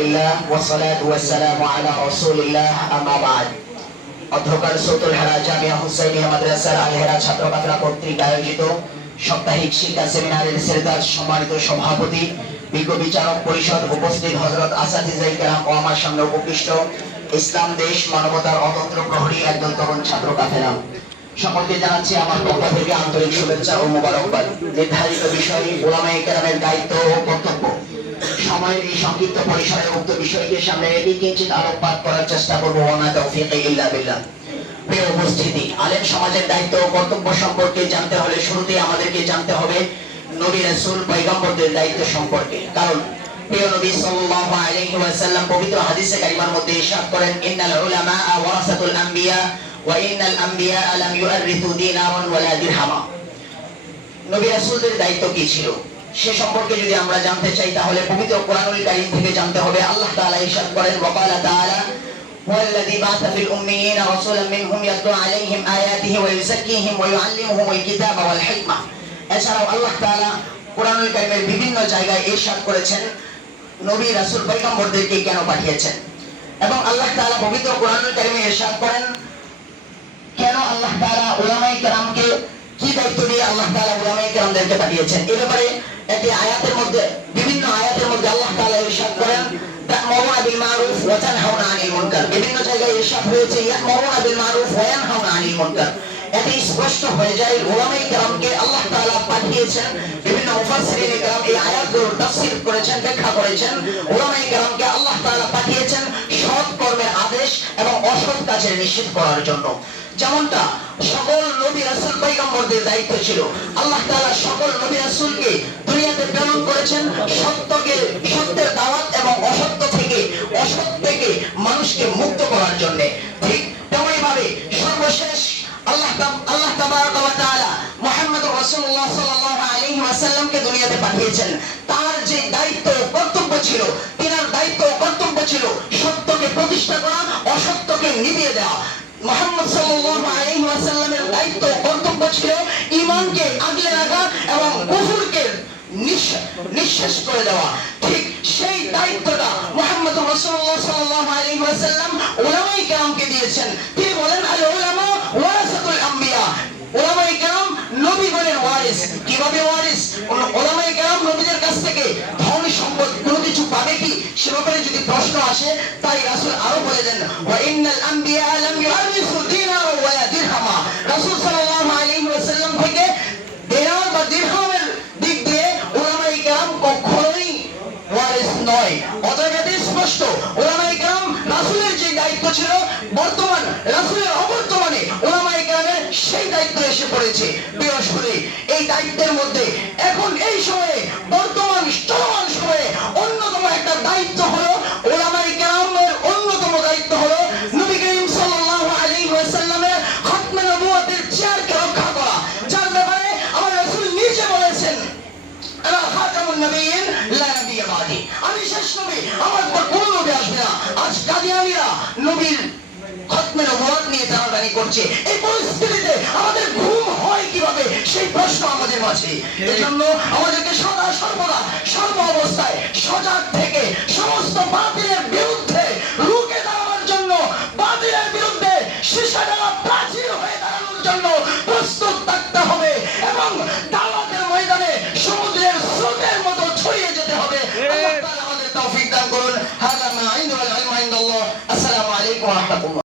আলহামদুলিল্লাহ ওয়াসসালাতু ওয়াসসালামু আলা রাসূলিল্লাহ আম্মা বা'দ। অধ্যকার সৌতুল হেরা জামিয়া হুসাইনিয়া মাদ্রাসার আল হেরা ছাত্র বাতরা কর্তৃক আয়োজিত সাপ্তাহিক শিক্ষা সেমিনারের সিরদার সম্মানিত সভাপতি, বিজ্ঞ বিচারক পরিষদ, উপস্থিত হযরত আসাতিজায়ে কেরাম ও আমার সামনে উপবিষ্ট ইসলাম দেশ মানবতার অতন্ত্র প্রহরী একদল তরুণ ছাত্র কাফেলা, সকলকে জানাচ্ছি আমার পক্ষ থেকে আন্তরিক শুভেচ্ছা ও মোবারকবাদ। নির্ধারিত বিষয় উলামায়ে কেরামের দায়িত্ব ও কর্তব্য। সময়ের এই সংক্ষিপ্ত পরিসরে উক্ত বিষয়কে সামনে রেখে কিঞ্চিত আলোকপাত করার চেষ্টা করব। ওয়া মা তাওফীকি ইল্লা বিল্লাহ। প্রিয় উপস্থিতি, আলেম সমাজের দায়িত্ব ও কর্তব্য সম্পর্কে জানতে হলে শুরুতেই আমাদেরকে জানতে হবে নবী রাসূল পয়গম্বরদের দায়িত্ব সম্পর্কে। কারণ প্রিয় নবী সাল্লাল্লাহু আলাইহি ওয়াসাল্লাম পবিত্র হাদিসে কারিমার মধ্যে ইরশাদ করেন, ইন্নাল উলামা ওয়ারাসাতুল আম্বিয়া ওয়া ইন্নাল আম্বিয়া লাম ইউরিথু দিনারান ওয়ালা দিরহামা। নবী রাসূলদের দায়িত্ব কি ছিল সে সম্পর্কে যদি আমরা জানতে চাই তাহলে পবিত্র কোরআনুল কারীম থেকে জানতে হবে। আল্লাহ তাআলা ইরশাদ করেন, ওয়া ক্বালা তাআলা ওয়াল্লাযী বা'আথা ফিল উম্মিয়িনা রাসূলাম মিনহুম ইয়াতলু আলাইহিম আয়াতিহি ওয়া ইউযাক্কিহিম ওয়া ইউআল্লিমুহুমুল কিতাবা ওয়াল হিকমা। এছাড়াও আল্লাহ তাআলা কোরআনুল কারীমের বিভিন্ন জায়গায় ইরশাদ করেছেন নবী রাসূল পয়গম্বরদেরকে কেন পাঠিয়েছেন, এবং আল্লাহ তাআলা পবিত্র কোরআনুল কারীমে ইরশাদ করেন কেন আল্লাহ তাআলা উলামায়ে কেরামকে কি দায়িত্ব দিয়ে আল্লাহ তাআলা উলামায়ে কেরামদেরকে পাঠিয়েছেন। এই ব্যাপারে একটি আয়াতের মধ্যে বিভিন্ন আয়াতের মধ্যে আল্লাহ তাআলা ইরশাদ করেন, তা'মুরুনা বিল মা'রুফ ওয়া তানহাউনা আনিল মুনকার। বিভিন্ন জায়গায় ইরশাদ হয়েছে ইয়া'মুরুনা বিল মা'রুফ ওয়া ইয়ানহাউনা আনিল মুনকার। এটি স্পষ্ট হয়ে যায় উলামায়ে কেরামকে আল্লাহ তাআলা পাঠিয়েছেন। বিভিন্ন মুফাসসিরিনে কেরাম এই আয়াতগুলোর তাফসীর করেছেন, ব্যাখ্যা করেছেন। উলামায়ে কেরামকে আল্লাহ তাআলা পাঠিয়েছেন সৎ কর্মের আদেশ এবং অসৎ কাজের নিষেধ করার জন্য। যেমনটা সকল নবী রাসূল পয়গম্বরদের দায়িত্ব ছিল, আল্লাহ তাআলা সকল নবী রাসূলকে দুনিয়াতে প্রেরণ করেছেন সত্যের দাওয়াত এবং অসত্য থেকে মানুষকে মুক্ত করার জন্য। ঠিক তেমনি ভাবে সর্বশেষ আল্লাহ তাবারাক ওয়া তাআলা মুহাম্মদুর রাসূলুল্লাহ সাল্লাল্লাহু আলাইহি ওয়াসাল্লামকে দুনিয়াতে পাঠিয়েছেন। তার যে দায়িত্ব কর্তব্য ছিল, তিনার দায়িত্ব কর্তব্য ছিল সত্যকে প্রতিষ্ঠা করা, অসত্যকে নিভিয়ে দেওয়া। মুহাম্মদ সাল্লাল্লাহু আলাইহি ওয়াসাল্লামের দায়িত্ব কর্তব্য ছিল ঈমানকে আগলে রাখা এবং কুফরকে নিঃশেষ করে দেওয়া। ঠিক সেই দায়িত্বটা মুহাম্মদুর রাসূলুল্লাহ সাল্লাল্লাহু আলাইহি ওয়াসাল্লাম উলামায়ে কেরামকে দিয়েছেন। তিনি বলেন, আল উলামা ওয়ারাসাতুল আম্বিয়া। উলামায়ে কেরাম নবীগণের ওয়ারিস। কিভাবে ওয়ারিস? উলামায়ে কেরাম নবীদের কাছ থেকে ধন সম্পদ কোনো কিছু পাবে কি সে ব্যাপারে যদি প্রশ্ন আসে, তাই রাসূল আরো বলে দেন, ওয়া ইন্নাল আম্বিয়া লাম ইউরিথু দিনারা ওয়ালা দিরহামা। রাসূল সাল্লাল্লাহু আলাইহি ওয়াসাল্লাম থেকে দিনার বা দিরহামের দিক দিয়ে উলামায়ে কেরাম কখনোই ওয়ারিস নয়। অতএব এটি স্পষ্ট উলামায়ে কেরাম রাসূলের যে দায়িত্ব ছিল বর্তমান রাসূলের অবর্তমানে উলামায়ে কেরামের সেই দায়িত্ব এসে পড়েছে। প্রিয় শুধু এই দায়িত্বের মধ্যে এখন এই সময়ে বর্তমান চলমান সময়ে অন্যতম একটা দায়িত্ব হলো উলামায়ে কেরামের অন্যতম দায়িত্ব হলো নবী করিম সাল্লাল্লাহু আলাইহি ওয়াসাল্লামের খতমে নবুয়তের চেয়ারকে রক্ষা করা, যার ব্যাপারে আমার রাসূল নিজে বলেছেন, আনা খাতামুন নবিয়্যিন লা নবিয়্যা বাদি। আমি শেষ নবী, আমার পর কোন নবী আসবে না। আজ কাদিয়ানীরা নবীর খতমে নবুয়ত নিয়ে টানাটানি করছে। এই পরিস্থিতিতে আমাদের ঘুম হয় কিভাবে সেই প্রশ্ন আমাদের মাঝে। এজন্য আমাদেরকে সদা সর্বদা সর্ব অবস্থায় সজাগ থেকে সমস্ত বাতিলের বিরুদ্ধে রুখে দাঁড়ানোর জন্য, বাতিলের বিরুদ্ধে শীর্ষডালা প্রাচীর হয়ে দাঁড়ানোর জন্য প্রস্তুত থাকতে হবে এবং দাওয়াতের ময়দানে সমুদ্রের স্রোতের মতো ছড়িয়ে যেতে হবে। আল্লাহ তাআলা আমাদের তৌফিক দান করুন। হাযা মা ইনদা ওয়াল ইলমু ইনদাল্লাহ। আসসালামু আলাইকুম ওয়া রাহমাতুল্লাহ।